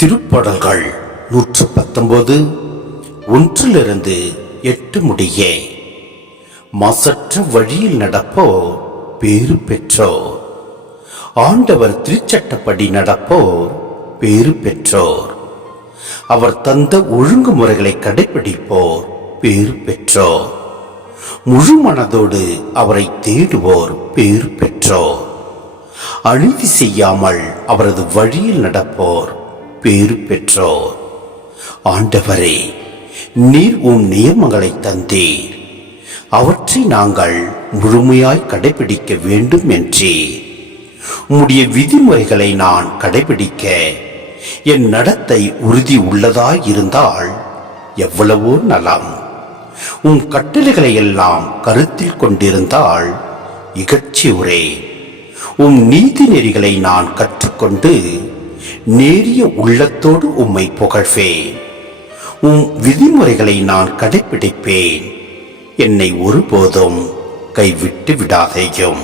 திருப்பாடல்கள் 119 1 8 முடிய. மாசற்ற வழியில் நடப்போர் பேறு பெற்றோர். ஆண்டவர் திருச்சட்டப்படி நடப்போர் பேறு பெற்றோர். அவர் தந்த ஒழுங்குமுறைகளை கடைபிடிப்போர் பேறு பெற்றோர். முழு மனதோடு அவரை தேடுவோர் பேறு பெற்றோர். அநீதி செய்யாமல் அவரது வழியில் நடப்போர் பேறு பெற்றோர். ஆண்டவரே, நீர் உம் நியமங்களை தந்தீர், அவற்றை நாங்கள் முழுமையாய் கடைபிடிக்க வேண்டும் என்றே. உம்முடைய விதிமுறைகளை நான் கடைபிடிக்க என் நடத்தை உறுதி உள்ளதாய் இருந்தால் எவ்வளவோ நலம். உம் கட்டளைகளை எல்லாம் கருத்தில் கொண்டிருந்தால் இகழ்ச்சி உரே. உம் நீதி நெறிகளை நான் கற்றுக்கொண்டு நேரிய உள்ளத்தோடு உம்மை புகழ்வேன். உம் விதிமுறைகளை நான் கடைபிடிப்பேன். என்னை ஒருபோதும் கைவிட்டு விடாதேயும்.